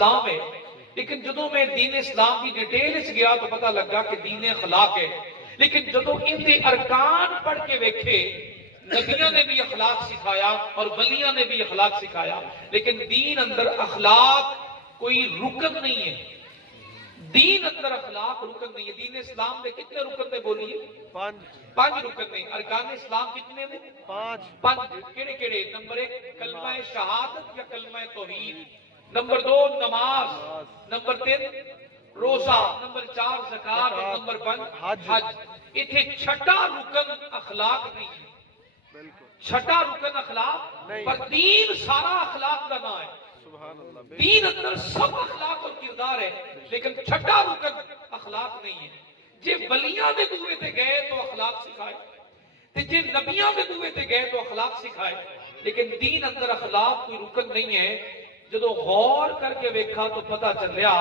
اسلام ہے، لیکن جدوں میں دین اسلام کی ڈیٹیل اس گیا تو پتہ لگا کہ دین اخلاق ہے. لیکن جدوں ان کے ارکان پڑھ کے ویکھے، نبیوں نے بھی اخلاق سکھایا اور ولیوں نے بھی اخلاق سکھایا، لیکن دین اندر اخلاق کوئی رکن نہیں ہے. دین اندر اخلاق رکن نہیں ہے. دین اسلام میں کتنے رکن نے بولیے؟ 5 رکن نے. ارکان اسلام کتنے نے؟ 5. کیڑے کیڑے؟ نمبر 1 کلمہ شہادت یا کلمہ توحید. نمبر 2 نماز. نمبر 3 روزہ. نمبر 4 زکات. اور نمبر 5 حج. اتنے چھٹا رکن اخلاق نہیں ہے. چھٹا رکن اخلاق، پر دین سارا اخلاق کا نام ہے. دین اندر سب اخلاق اور کردار ہے، لیکن چھٹا رکن اخلاق نہیں ہے. جے ولیاں دے دوے تے گئے تو اخلاق سکھائے، تے جے نبیاں دے دوے تے گئے تو اخلاق سکھائے، لیکن دین اندر اخلاق کوئی رکن نہیں ہے. جدو غور کر کے ویکھا تو پتہ چلیا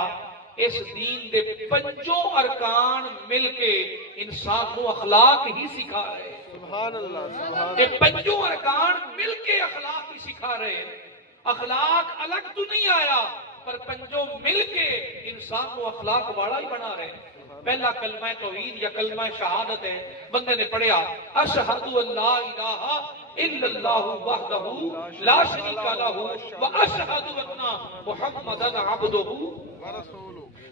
اس دین دے 5 ارکان مل کے انسان کو اخلاق ہی سکھا رہے ہیں. سبحان اللہ. یہ 5 ارکان مل کے اخلاق ہی سکھا رہے ہیں. اخلاق الگ تو نہیں آیا، پر 5 مل کے انسان کو اخلاق والا ہی بنا رہے ہیں. پہلا کلمہ توحید یا کلمہ شہادت ہے. بندے نے پڑھیا اشہد ان لا الہ الا اللہ وحدہ لا شریک لہ واشہد ان محمدا عبدہ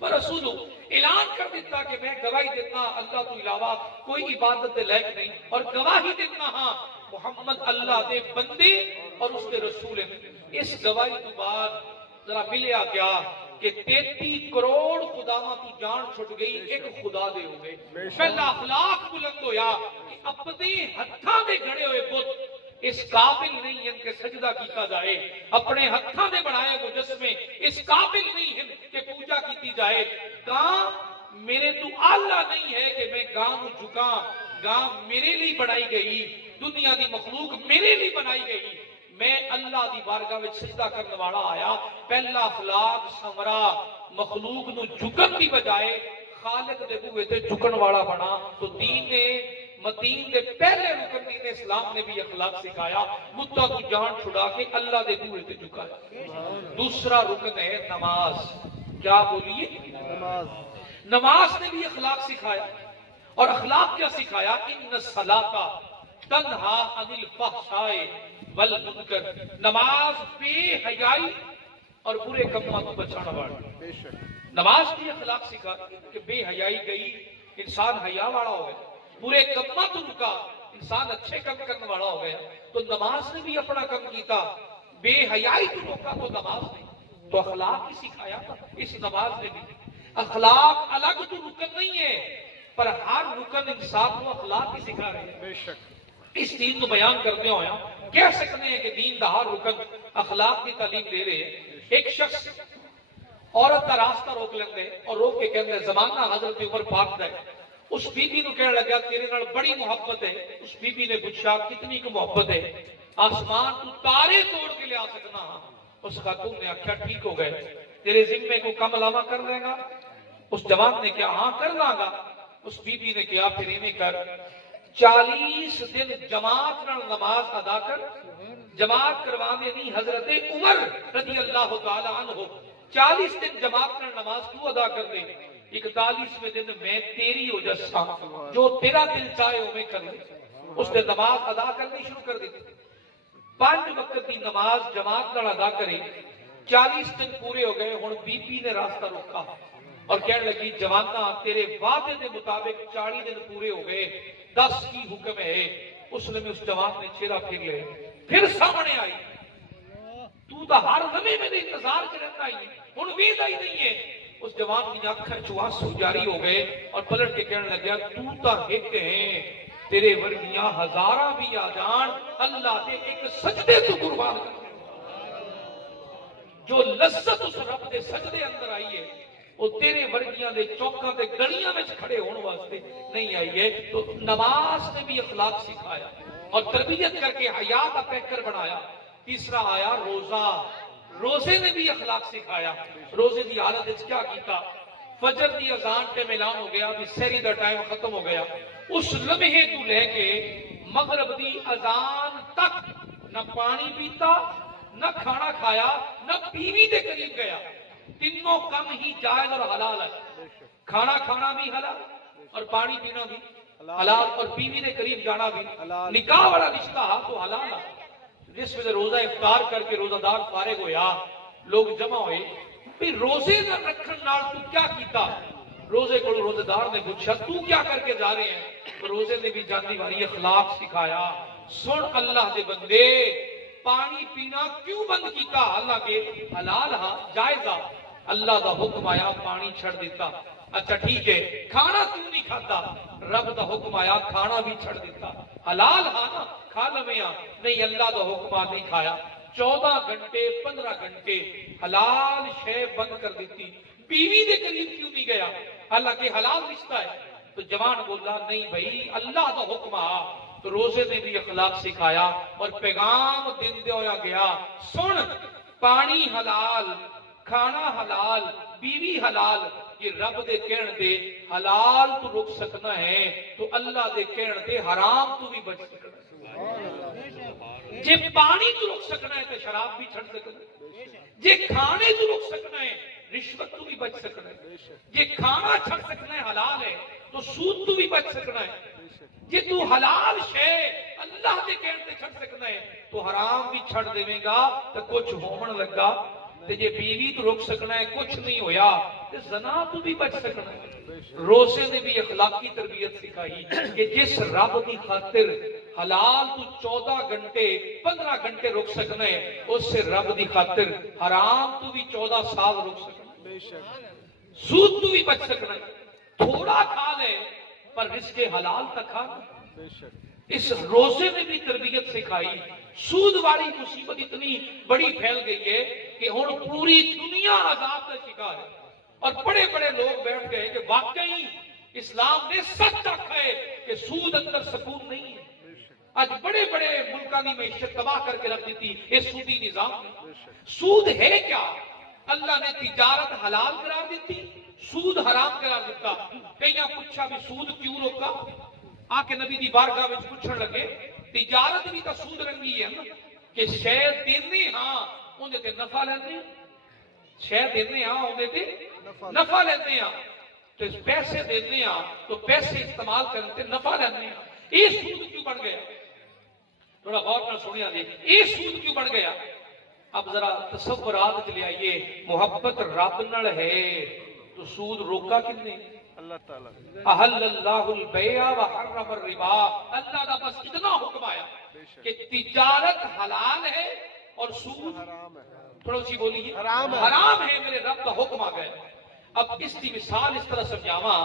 ورسولہ. اعلان کر دیتا کہ میں گواہی دیتا اللہ تو علاوہ کوئی عبادت کے لائق نہیں، اور گواہی دیتا ہاں محمد اللہ دے بندے اور اس کے رسول ہیں. اس گواہی تو بعد ذرا ملیا کیا کہ 33 کروڑ خداواں تو جان چھٹ گئی، ایک خدا دے ہو گئے. پہلا اخلاق بلند ہویا کہ اپنے ہتھاں دے گھڑے ہوئے بت اس قابل نہیں ہیں کہ سجدہ کیتا جائے. اپنے ہتھاں دے بنائے مجسمے اس قابل نہیں ہیں کہ پوجا کیتی جائے. گاں میرے تو آلہ نہیں ہے کہ میں گاں نو جھکاں. گاں میرے لیے بنائی گئی، دنیا دی مخلوق میرے لیے بنائی گئی. میں اللہ دی بارگاہ وچ سجدہ کرنے والا آیا. پہلا اخلاق سمرا مخلوق نو جھکن دی بجائے خالق دے بوئے تے جھکن والا بنا. تو دین متین دے پہلے رکن دین اسلام نے بھی اخلاق سکھایا. مدعا تو جان چھڑا کے اللہ دے بوئے تے جھکایا. دوسرا رکن ہے نماز. کیا بولیے؟ نماز. نماز نے بھی اخلاق سکھایا. اور اخلاق کیا سکھایا؟ ان الصلاۃ تنہا عن الفحشاء والمنکر. نماز بے حیائی اور برے کموں کو بچانا والی. نماز کی اخلاق سکھا کہ بے حیائی گئی انسان حیا والا ہو گیا، برے کموں تو رکا انسان اچھے کم کرنے والا ہو گیا. تو نماز نے بھی اپنا کم کیتا. بے حیائی تو روکا تو نماز نے تو اخلاق ہی سکھایا. اس نماز نے بھی اخلاق الگ تو رکن نہیں ہے، پر ہر رکن انسان کو اخلاق ہی سکھا رہے ہیں. بے شک اس دین کو بیان کرتے ہویا کہہ سکتے ہیں کہ دین دا ہر رکن اخلاق کی تعلیم دے رہے ہیں. ایک شخص عورت کا راستہ روک لیندے اور روک کے کہندے زمانہ حضرت عمر پاک دا ہے. اس بی بی نو کہنے لگا تیرے نال بڑی محبت ہے. اس بی بی نے پوچھا کتنی کو محبت ہے؟ آسمان تو تارے توڑ کے لے آ سکنا. اس خاتون نے آخیا ٹھیک ہو گئے، تیرے ذمے کو کم علاوہ کر دے گا؟ اس جوان نے کہا ہاں کر داں گا. اس بی بی نے کہا پھر ایویں کر 40 دن جماعت نال نماز ادا کر. جماعت کروانے نہیں حضرت عمر رضی اللہ تعالی عنہ 40 دن جماعت نال نماز تو ادا کر دے. 41ویں دن میں تیری ہو جسا، جو تیرا دل چاہے وہ میں کر لے. اس نے نماز ادا کرنی شروع کر دی. 5 وقت کی نماز جماعت نال ادا کرے. 40 دن پورے ہو گئے. ہن بی بی نے راستہ روکا اور کہنے لگی جوانا تیرے وعدے کے مطابق 40 دن پورے ہو گئے، 10 کی حکم ہے. اس نے اس جوان نے چہرہ پھر لے پھر سامنے آئی. تو تا ہر لمحے میرے انتظار کر رہتا ہی ہن ویدا ہی نہیں ہے. اس جوان کی آنکھیں چوں آنسو جاری ہو گئے اور پلٹ کے کہنے لگا تو تا ایک ہے، تیرے ورگیاں ہزاراں بھی آ جان اللہ دے ایک سجدے تو قربان کر. جو لذت اس رب دے سجدے اندر آئی ہے وہ تیرے ورگیاں دے چوکاں دے گلیاں میں کھڑے ہونے واسطے نہیں آئی ہے. تو نماز نے بھی اخلاق سکھایا اور تربیت کر کے حیا کا پیکر بنایا. تیسرا آیا روزہ. روزے نے بھی اخلاق سکھایا. روزے دی حالت وچ کیا کیتا؟ فجر دی اذان پہ اعلان ہو گیا بھی سحری دا ٹائم ختم ہو گیا. اس لمحے تو لے کے مغرب دی اذان تک نہ پانی پیتا، نہ کھانا کھایا، نہ بیوی دے قریب گیا. تینوں کم ہی جائز اور حلال ہے. کھانا کھانا بھی حلال اور پانی پینا بھی حلال اور بیوی نے قریب جانا بھی. نکاح والا رشتہ ہاں تو حلال ہے. جس وجہ روزہ افطار کر کے روزہ دار فارغ ہویا, لوگ جمع ہوئے, پھر روزے نہ رکھن نال تو کیا کیتا؟ روزے کو روزے دار نے پوچھا تو کیا کر کے جا رہے ہیں؟ تو روزے نے بھی جانتی والی اخلاق سکھایا. سن اللہ دے بندے, پانی پینا کیوں بند کیتا؟ اللہ کے حلال ہاں جائز ہاں, اللہ دا حکم آیا پانی چھڑ دیتا. اچھا ٹھیک ہے, کھانا کیوں نہیں کھاتا؟ رب دا حکم آیا کھانا بھی چھڑ دیتا. حلال ہاں نا کھا لویں ہاں, نہیں اللہ دا حکم آ نہیں کھایا. 14 گھنٹے 15 گھنٹے حلال شے بند کر دیتی. بیوی دے قریب کیوں نہیں گیا؟ حالانکہ حلال رشتہ ہے. تو جوان بولا نہیں بھائی اللہ دا حکم آ. تو روزے نے بھی اخلاق سکھایا اور پیغام دن دے ہویا گیا, سن پانی حلال, کھانا حلال, بیوی حلال, یہ رب دے کہن دے حلال تو رک سکنا ہے تو اللہ دے کہن دے حرام تو بھی بچ سکنا ہے. جے پانی تو رک سکنا ہے تو شراب بھی چھڑ سکنا ہے. جے کھانے تو رک سکنا ہے رشوت تو بھی بچ سکنا ہے. جے کھانا چھڑ سکنا ہے حلال ہے تو سود تو بھی بچ سکنا ہے. جے تو حلال شے اللہ دے کہن تے چھڑ سکنا ہے تو حرام بھی چھڑ دیویں گا تو کچھ ہون لگا. تے جے بیوی تو رک سکنا ہے کچھ نہیں ہویا تے زنا تو بھی بچ سکنا ہے. روزے نے بھی اخلاقی تربیت سکھائی کہ جس رب کی خاطر حلال تو 14 گھنٹے 15 گھنٹے رک سکنا ہے اس سے رب کی خاطر حرام تو بھی 14 سال رک سکنا ہے. سود تو بھی بچ سکنا ہے. تھوڑا کھا لے پر رزق حلال تک کھا. اس روزے نے بھی تربیت سکھائی. سود والی مصیبت اتنی بڑی پھیل گئی ہے کہ ہن پوری دنیا عذاب کا شکار ہے. اور بڑے بڑے لوگ بیٹھ گئے کہ واقعی اسلام نے سچ رکھا ہے کہ سود اندر سکون نہیں ہے. آج بڑے بڑے ملکوں کی معیشت تباہ کر کے رکھ دیتی یہ سودی نظام. سود ہے کیا؟ اللہ نے تجارت حلال قرار دیتی, سود حرام قرار دیتا. کئیاں پوچھا بھی سود کیوں روکا؟ آ کے نبی دی بارگاہ وچ پوچھن لگے تجارت بھی تو سود رنگی ہے نا کہ شے دینے ہاں اندے تے نفع لیندے, شے دینے ہاں اندے تے نفع لیندے ہاں, تو پیسے دینے ہاں تو پیسے استعمال کرتے نفع لیندے ہاں. یہ سود کیوں بن گیا؟ تھوڑا غور نہ سنیا جی, یہ سود کیوں بن گیا؟ اب ذرا تصورات چلے آئیے. محبت رب نال ہے تو سود روکا کن نے؟ اللہ تعالیٰ. احل اللہ البیع وحرم الربا. اللہ دا بس اتنا حکم آیا کہ تجارت حلال ہے اور سود حرام ہے. تھوڑا سی بولیے حرام ہے, میرے رب کا حکم آ گیا. اب اس کی مثال اس طرح سمجھاواں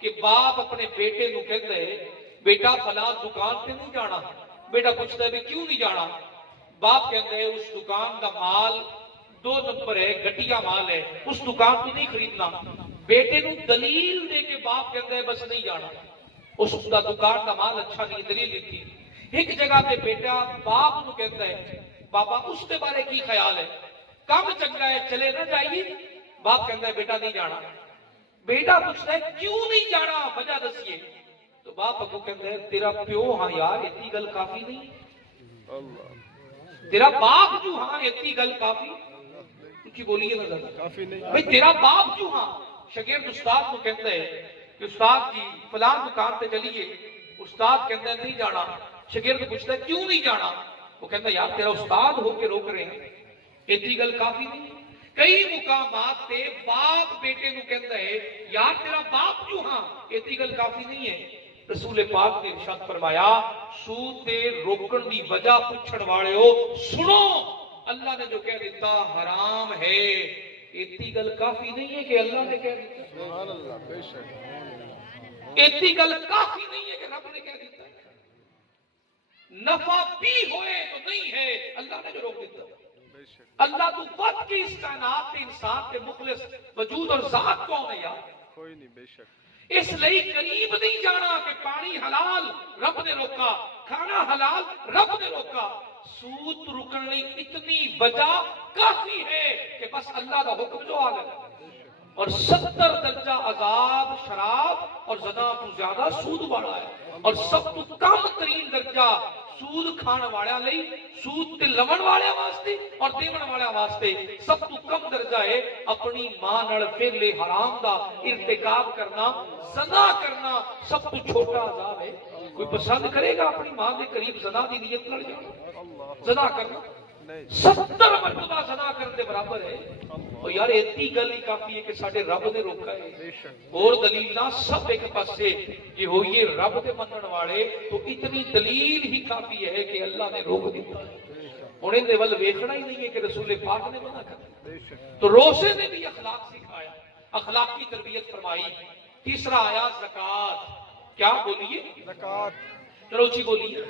کہ باپ اپنے بیٹے نو کہتا ہے بیٹا فلاں دکان تے نہیں جانا. بیٹا پوچھتا ہے کیوں نہیں جانا؟ باپ کہتا ہے اس دکان کا مال 2 نمبر ہے, گھٹیا مال ہے, اس دکان کو نہیں خریدنا. بیٹے نو دلیل دے کے باپ کہتا ہے بس نہیں جانا, اس کا دکان کا مال اچھا نہیں, دلیل دیتی. ایک جگہ پہ بیٹا باپ نو کہتا ہے بابا اس کے بارے کی خیال ہے, کام چنگا ہے چلے نہ جائیے. باپ کہتا ہے بیٹا نہیں جانا. بیٹا پوچھتا ہے کیوں نہیں جانا, وجہ دسیے. تو باپ کو کہتا ہے تیرا پیو ہاں یار اتنی گل کافی نہیں, تیرا باپ جو ہاں اتنی گل کافی کی بولیے نا کافی نہیں بھائی, تیرا باپ جو ہاں. شاگرد استاد کو کہتا ہے کہ استاد جی فلاں دکان پہ چلیے. استاد کہتا ہے نہیں جانا. شاگرد پوچھتا ہے کیوں نہیں جانا؟ وہ کہتا ہے یار تیرا استاد ہو کے روک رہے ہیں, اتنی گل کافی نہیں. کئی مقامات پہ باپ بیٹے کو کہتا ہے یار تیرا باپ جو ہاں اتنی گل کافی نہیں ہے. رسول پاک نے ارشاد فرمایا سود تے روکن دی وجہ پوچھن والے ہو سنو, اللہ نے جو کہہ دیتا حرام ہے اتنی گل کافی نہیں ہے کہ اللہ نے کہہ دیتا. سبحان اللہ, بے شک اتنی گل کافی نہیں ہے کہ رب نے کہہ دیتا. نفع بھی ہوئے تو نہیں ہے, اللہ نے جو روک دیتا. اللہ تو وقت کی اس کائنات کے انسان کے مخلص وجود اور ذات کون ہے یار؟ کوئی نہیں. بے شک اس لئے قریب نہیں جانا کہ پانی حلال رب نے روکا, کھانا حلال رب نے روکا. سود رکنے اتنی وجہ کافی ہے کہ بس اللہ کا حکم جو آ گیا. اور 70 درجہ عذاب شراب اور زنا تو زیادہ سود والا ہے, اور سب تو کم ترین درجہ سود کھان والوں لئی، سود تے لون والوں واسطے اور دیون والوں واسطے سب تو کم درجہ ہے اپنی ماں نال فعل حرام دا ارتکاب کرنا، زنا کرنا سب تو چھوٹا عذاب ہے۔ کوئی پسند کرے گا اپنی ماں دے قریب زنا دی نیت نال جانا؟ زنا کرنا 70 مرتبہ زنا کرنے برابر ہے۔ اور یار اتنی گل ہی کافی ہے کہ ساڈے رب نے روکا ہے، اور دلیل نہ سب ایک پاسے یہ ہوئیے رب دے منن والے تو اتنی دلیل ہی کافی ہے کہ اللہ نے روک دیتا ہے۔ ہن اندے ول ویکھنا ہی نہیں ہے کہ رسول پاک نے منع کیا۔ تو روزے نے بھی اخلاق سکھایا، اخلاق کی تربیت فرمائی۔ تیسرا آیا زکات، کیا بولیے؟ زکات، چلو اچھی بولیے۔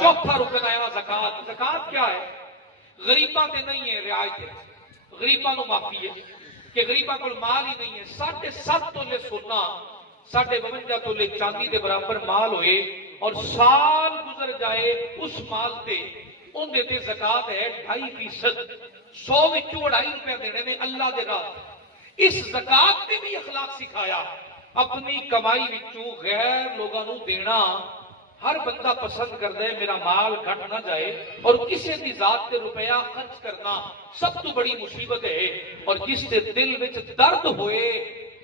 چوتھا رکن آیا زکات۔ زکات کیا ہے؟ غریباں تے نہیں ہے رعایت ہے، غریباں نو معافی ہے کہ غریباں کول مال ہی نہیں ہے۔ 7.5 تولے سونا 52 تولے چاندی دے برابر مال ہوئے اور سال گزر جائے اس مال تے ان دیتے زکات ہے 2.5%، 100 وچوں 2.5 روپے دینے نے اللہ دے راہ۔ اس زکات نے بھی اخلاق سکھایا، اپنی کمائی وچوں غیر لوگاں نو دینا۔ ہر بندہ پسند کرتا ہے میرا مال گھٹ نہ جائے، اور کسی دی ذات تے روپیہ خرچ کرنا سب تو بڑی مصیبت ہے۔ اور جس دے دل وچ درد ہوئے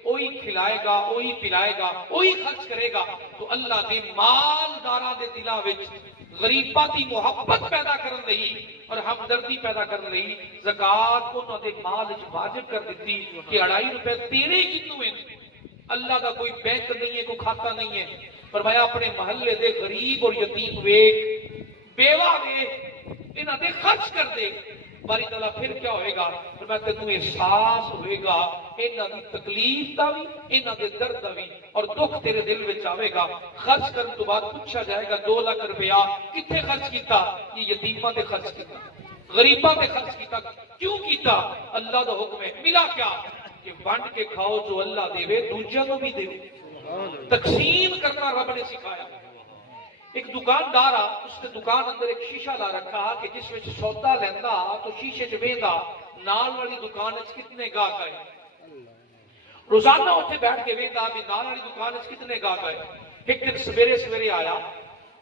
وہی کھلائے گا، وہی پلائے گا، وہی خرچ کرے گا۔ تو اللہ دے مالداراں دے دلاں وچ غریباں دی محبت پیدا کرن لئی اور ہمدردی پیدا کرن لئی زکات انہاں دے مال وچ واجب کر دتی کہ 2.5 روپے تیرے کتوں ہیں۔ اللہ دا کوئی بینک نہیں ہے، کوئی کھاتا نہیں ہے۔ فرمایا اپنے محلے دے غریب اور یتیم ویک، بیوہ ویک، انہاں دے خرچ کر دے۔ باری تعالیٰ پھر کیا ہوئے گا؟ فرمایا تینوں احساس ہوئے گا انہاں دی تکلیف دا بھی، انہاں دے درد دا بھی، اور دکھ تیرے دل وچ آوے گا۔ خرچ کرن تو بعد پوچھا جائے گا 2 لاکھ روپیہ کتھے خرچ کیتا؟ یہ یتیماں تے خرچ کیتا، غریباں تے خرچ کیتا۔ کیوں کیتا؟ اللہ دا حکم ہے۔ ملا کیا؟ کہ بانٹ کے کھاؤ، جو اللہ دے دوجیاں نوں بھی دے۔ تقسیم کرنا رب نے سکھایا۔ ایک دکاندار آ، اس نے دکان اندر ایک شیشہ لا رکھا کہ جس وچ سودا لیندا تو شیشے چ ویندا نال والی دکان وچ کتنے گاہک آئے۔ روزانہ اتنے بیٹھ کے ویندا بھی نال والی دکان وچ کتنے گاہک آئے۔ ایک دن سویرے سویرے آیا،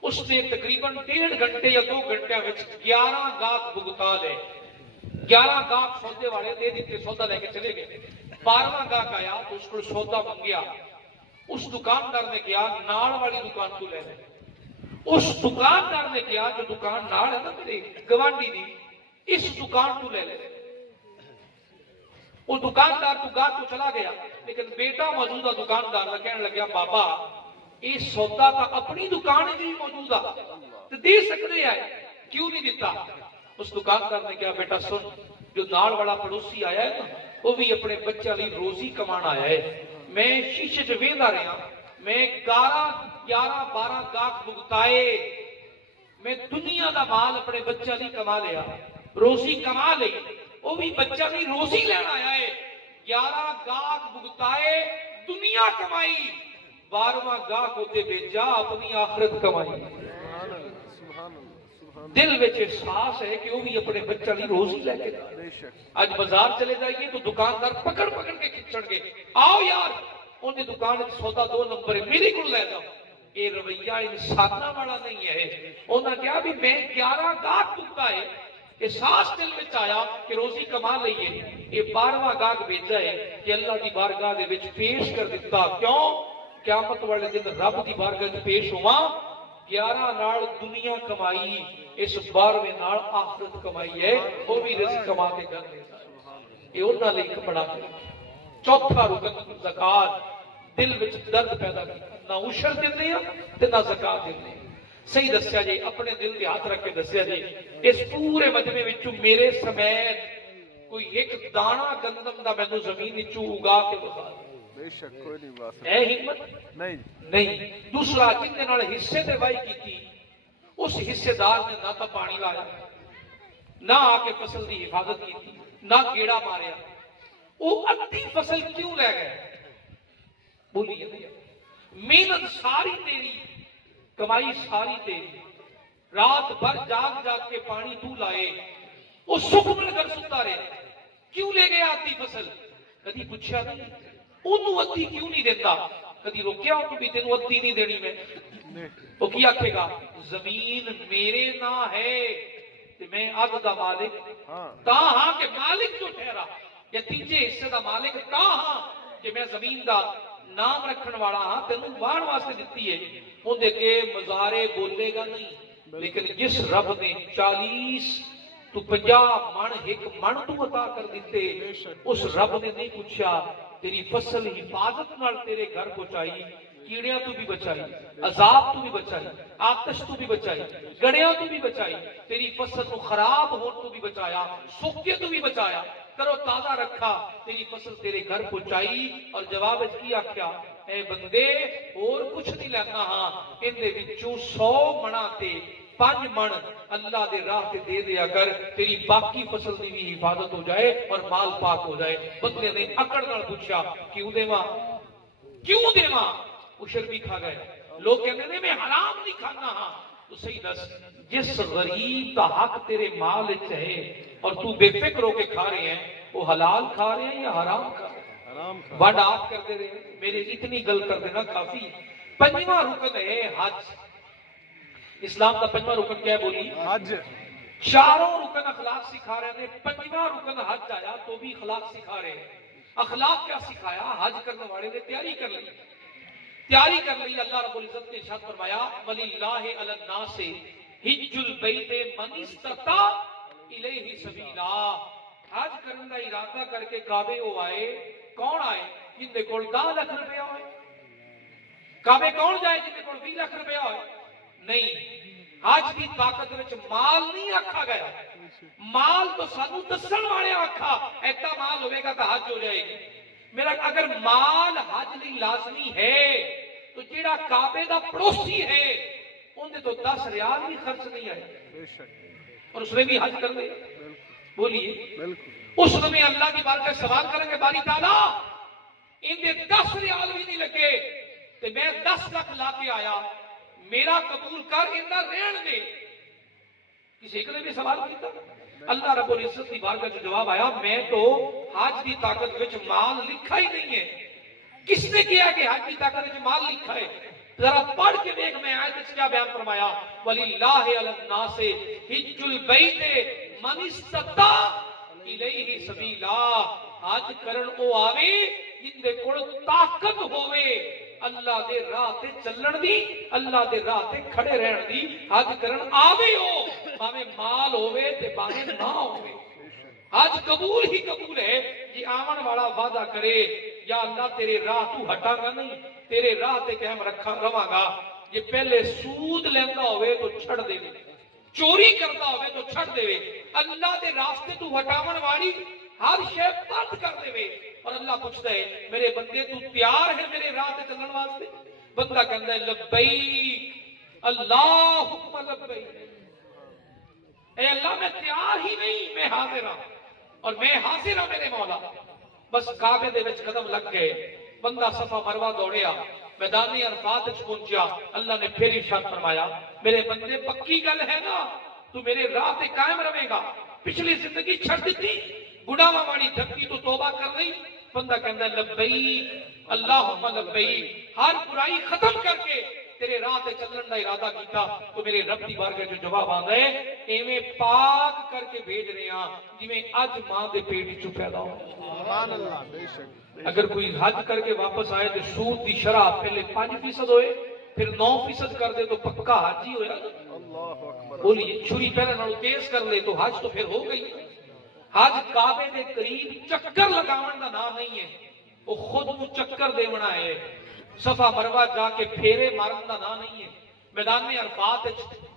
اس نے تقریباً 1.5 گھنٹے یا 2 گھنٹے وچ 11 گاہک بھگتا لے۔ 11 گاہک سودے والے دے دیتے، سودا لے کے چلے گئے۔ 12واں گاہک آیا تو اس کو سودا منگیا۔ اس دکاندار نے کیا نال والی دکان تو لے لے۔ اس دکاندار نے کیا جو دکان نال ہے نا میرے گوانڈی دی، اس دکان تو لے لے۔ وہ دکاندار تو گاہ تو چلا گیا، لیکن بیٹا موجودہ دکاندار نے کہنے لگیا بابا یہ سودا تو اپنی دکان ہی موجودہ تو دے سکتے ہیں، کیوں نہیں دیتا؟ اس دکاندار نے کہا بیٹا سن، جو نال والا پڑوسی آیا ہے نا وہ بھی اپنے بچے لی روزی کمانا آیا ہے۔ میں شیشے چ ویندا رہا، میں 11-12 گاہک بھگتائے، میں دنیا دا مال اپنے بچہ لی کما لیا، روزی کما لی، وہ بھی بچہ لی روزی لینا آیا ہے۔ 11 گاہک بھگتائے، دنیا کمائی، 12واں گاہک ہوتے بھیجا اپنی آخرت کمائی۔ دل وچ احساس ہے کہ وہ بھی اپنے بچہ لی روزی لے کے آج بازار چلے جائیے تو دکاندار پکڑ پکڑ کے کھچڑ گے، آؤ یار انہیں دکان سودا 2 نمبر ہے میری کو لے جاؤ۔ یہ رویہ انساناں والا نہیں ہے۔ انہوں نے کہا بھی میں 11 گاہک بھگتا ہے، احساس دل میں آیا کہ روزی کما لئیے، یہ 12واں گاہک بھیجا ہے کہ اللہ دی بارگاہ دے وچ پیش کر دیتا۔ کیوں؟ قیامت والے دن رب دی بارگاہ وچ پیش ہوا، 11 نال دنیا کمائی، اس 12ویں نال آخرت کمائی ہے، وہ بھی رزق کما کے گھر دیتا ہے۔ یہ انہاں لئی ایک بڑا ہے۔ چوتھا رکن زکات، دل وچ درد پیدا کیتا، نہ عشر دیندے ہیں تے نہ زکات دیندے ہیں۔ صحیح دسیا جی، اپنے دل تے ہاتھ رکھ کے دسیا جی، اس پورے مجمع وچوں میرے سمیت کوئی ایک دانہ گندم دا مینوں زمین وچوں اگا کے بخا بے شک کوئی نہیں واسطہ ہے ہمت نہیں۔ دوسرا جن دے نال حصے تے وائی کیتی، اس حصے دار نے نہ تا پانی لایا، نہ آ کے فصل دی حفاظت کیتی، نہ کیڑا ماریا، وہ ادھی فصل کیوں لے گئے؟ بولیے محنت ساری تیری، کمائی ساری تیری، رات بھر جاگ جاگ کے پانی تو لائے، وہ سکھ مل کر ستا رہے، کیوں لے گیا ادھی فصل؟ کدی پوچھا نہیں انہوں ادھی کیوں نہیں دیتا؟ کدی روکیا انہوں بھی تینوں ادھی نہیں دینی میں؟ تو کیا کہے گا زمین میرے نہ ہے کہ میں اد دا مالک تا ہاں کہ مالک جو ٹھہرا یا تیجے حصے دا مالک تا ہاں کہ میں زمین دا نام رکھن والا ہاں تینوں وان واسطے دیتی ہے ان دے کے مظاہرے بولے گا نہیں لیکن جس رب نے 40 تو 50 من ایک من تو عطا کر دیتے اس رب نے نہیں پوچھا تیری فصل حفاظت نال تیرے گھر پہنچائی کیڑیاں تو بھی بچائی عذاب تو بھی بچائی آتش تو بھی بچائی گڑیاں تو بھی بچائی تیری فصل کو خراب ہون تو بھی بچایا سوکھے تو بھی بچایا کرو تازہ رکھا تیری فصل تیرے گھر پہنچائی اور جواب اس کی آکھیا اے بندے اور کچھ نہیں لینا ہاں ان دے وچوں 100 منا تے 5 من اللہ دے راہ تے دے دیا کر تیری باقی فصل دی بھی حفاظت ہو جائے اور مال پاک ہو جائے بندے نے اکڑ نال پوچھا کیوں دیواں اشر بھی کھا گئے لوگ کہتے ہیں میں حرام نہیں کھانا ہاں تو صحیح دس جس غریب کا حق تیرے مال ہے اور تو بے فکر ہو کے کھا رہے ہیں وہ حلال کھا رہے ہیں یا حرام کھا رہے ہیں ونڈ آپ کر دے رہے ہیں میرے اتنی گل کر دینا کافی 5واں رکن ہے حج اسلام کا 5واں رکن کیا ہے بولی حج چاروں رکن اخلاق سکھا رہے ہیں 5واں رکن حج آیا تو بھی اخلاق سکھا رہے ہیں اخلاق کیا سکھایا حج کرنے والے نے تیاری کر لی اللہ رب العزت نے ارشاد فرمایا وَلِلَّهِ عَلَى النَّاسِ حِجُّ الْبَيْتِ مَنِ اسْتَطَاعَ إِلَيْهِ سَبِيلًا حج کرنے کا ارادہ کر کے کعبے وہ آئے کون آئے جن دے کول 10 لاکھ روپیہ ہوئے کعبے کون جائے جن دے کول 20 لاکھ روپیہ ہوئے نہیں حج کی طاقت وچ مال نہیں رکھا گیا مال تو سانو دسن والے آکھا ایتا مال ہوئے گا تو حج ہو جائے گی میرا اگر مال حج نہیں لازمی ہے تو جیڑا کعبے دا پڑوسی ہے ان دے تو 10 ریال بھی خرچ نہیں آئے اور اس نے بھی حج کر لے بولیے اس میں اللہ کی بارگاہ سوال کریں گے باری تعالیٰ ان دے 10 ریال بھی نہیں لگے تو میں 10 لاکھ لا کے آیا میرا قبول کر اندر رہن دے کسی ایک نے بھی سوال کیتا اللہ رب العزت کی بارگاہ جو جواب آیا میں تو حج کی طاقت وچ مال لکھا ہی نہیں ہے کس نے کیا کہ حج کی طاقت وچ مال لکھا ہے ذرا پڑھ کے دیکھ میں آیت وچ کیا بیان فرمایا وَلِلَّهِ عَلَى النَّاسِ حِجُّ الْبَيْتِ مَنِ اسْتَطَاعَ إِلَيْهِ سَبِيلًا حج کرن او آوے جن دے کول طاقت ہوے اللہ دے راہ تے چلن دی اللہ دے راہ تے کھڑے رہن دی حج کرن آوے ہو باویں مال ہوے تے باویں نہ ہوے حج قبول ہی قبول ہے جی آون والا وعدہ کرے یا اللہ تیرے راہ تو ہٹا گا نہیں تیرے راہ تے قائم رکھا رواں گا یہ پہلے سود لیندا ہوے تو چھڑ دے چوری کرتا ہوے تو چھڑ دے اللہ دے راستے تو ہٹاون والی ہر شے بند کر دے اور اللہ پوچھتا ہے میرے بندے تو تیار ہے میرے راہ تے چلن واسطے بندہ کہندا ہے لبیک اللہم لبیک اے اللہ میں تیار ہی نہیں میں حاضر ہوں اور میں حاضر ہوں میرے مولا بس کعبے دے وچ قدم لگ گئے بندہ صفا مروہ دوڑیا میدان عرفات وچ پہنچیا اللہ نے پھر ارشاد فرمایا میرے بندے پکی گل ہے نا تو میرے راہ تے قائم رہے گا پچھلی زندگی چھڑ دیتی گناہاں والی دھمکی تو توبہ کر رہی بندہ کہندا ہے لبیک اللہم لبیک ہر برائی ختم کر کے تیرے راہ تے چلن دا ارادہ کیتا تو میرے رب دی بارگاہ جو جواب آندا ہے ایویں پاک کر کے بھیج رہے ہاں جویں اج ماں دے پیٹ وچوں پیدا ہو سبحان اللہ بے شک اگر کوئی حج کر کے واپس آئے تو سود دی شرح پہلے 5% ہوئے پھر 9% کر دے تو پکا حج ہی ہویا اللہ اکبر بولیے چھری پہلے نالوں تیز کر لے تو حج تو پھر ہو گئی حج کعبے دے قریب چکر لگاون دا نام نہیں ہے وہ خود کو چکر دیونا ہے صفا مروہ جا کے پھیرے مارن دا نام نہیں ہے میدان عرفات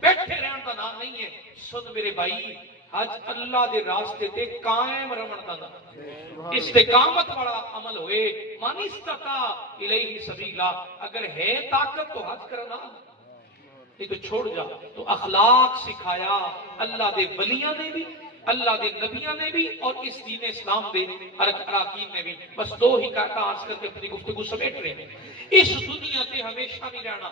بیٹھے رہن دا نام نہیں ہے سن میرے بھائی حج اللہ دے راستے تے قائم رہن دا نام استقامت والا عمل ہوئے من استطاع الیہ سبیلا اگر ہے طاقت تو حج کرنا یہ تو چھوڑ جا تو اخلاق سکھایا اللہ دے ولیاں نے بھی اللہ دے نبیوں نے بھی اور اس دین اسلام دے اراکین نے بھی بس 2 ہی کہتا عرض کر کے اپنی گفتگو سمیٹ رہے ہیں اس دنیا تے ہمیشہ نہیں رہنا